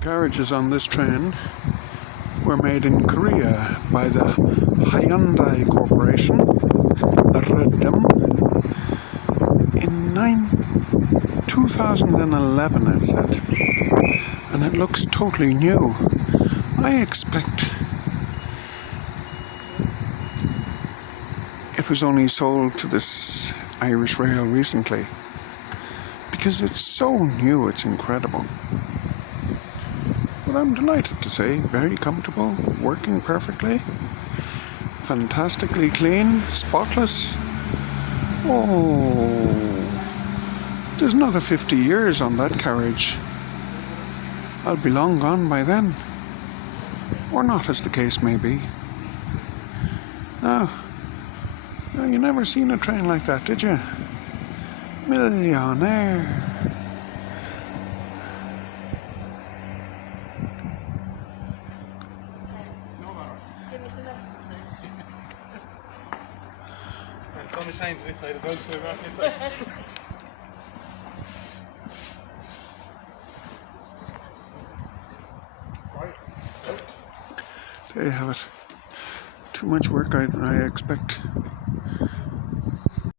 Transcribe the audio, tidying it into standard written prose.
Carriages on this train were made in Korea by the Hyundai Corporation, Reddam, in 2011 it said, and it looks totally new. I expect it was only sold to this Irish Rail recently, because it's so new, it's incredible. But I'm delighted to say, very comfortable, working perfectly, fantastically clean, spotless. Oh, there's another 50 years on that carriage. I'll be long gone by then. Or not, as the case may be. No, you never seen a train like that, did you? Millionaire. Give me some medicine, sir. And the sun is shining to this side as well, so we're on this side. There you have it. Too much work, I expect.